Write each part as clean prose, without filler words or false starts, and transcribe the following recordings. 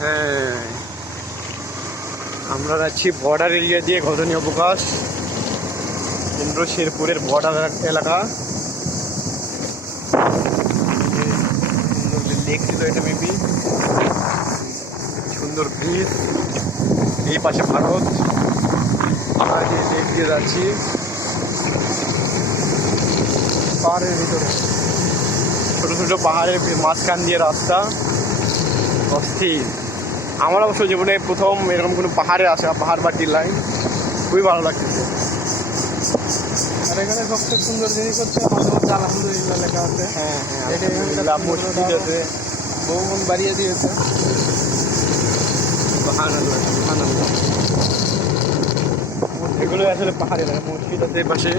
হ্যাঁ, আমরা যাচ্ছি বর্ডার এরিয়া দিয়ে ঘটনীয় অবকাশ কেন্দ্র শেরপুরের বর্ডার এলাকা। লেক ছিল এটা মেবি, সুন্দর ব্রিজ, এই পাশে ভারত। আমরা যে লেক দিয়ে যাচ্ছি পাহাড়ের ভিতরে, ছোট ছোট পাহাড়ের মাঝখান দিয়ে রাস্তা, অস্থির। আমার অবশ্য জীবনে প্রথম এরকম কোনো পাহাড়ে আসা, পাহাড় বা টিলাইন, খুবই ভালো লাগতেছে। আর এখানে সবচেয়ে সুন্দর জিনিস হচ্ছে আমাদের মধ্যে আলহামদুলিল্লাহ লেখা আছে। হ্যাঁ হ্যাঁ, মসজিদ আছে, বহুগুণ বাড়িয়ে দিয়েছে। সুবহানাল্লাহ, সুবহানাল্লাহ। এগুলো আসলে পাহাড়ি এলাকা, মসজিদ আছে পাশে,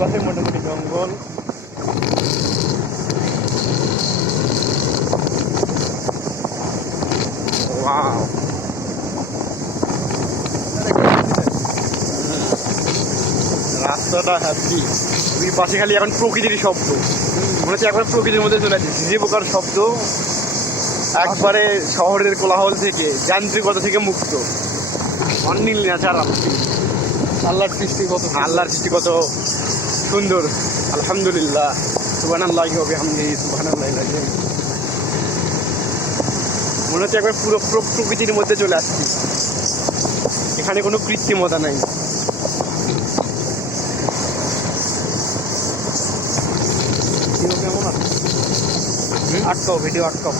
পাশে মোটামুটি জঙ্গল। ওয়াও, রাস্তাটা হ্যাপি। দুই পাশে খালি এখন প্রকৃতির শব্দ, মনে হচ্ছে একবার প্রকৃতির মধ্যে চলে যাচ্ছে। ঝিঝি পোকার শব্দ, একবারে শহরের কোলাহল থেকে, যান্ত্রিকতা থেকে মুক্ত, অনিল ন্যাচারাল। আল্লাহর সৃষ্টি কত, আল্লাহর সৃষ্টি কত সুন্দর। আলহামদুলিল্লাহ, সুবহানাল্লাহি ওয়া বিহামদিহি, সুবহানাল্লাহিল আযীম। মনে হচ্ছে একবার পুরো প্রকৃতির মধ্যে চলে আসছি, এখানে কোনো কৃত্রিমতা নাই। কেমন আছে? আটকাও, ভিডিও আটকাও।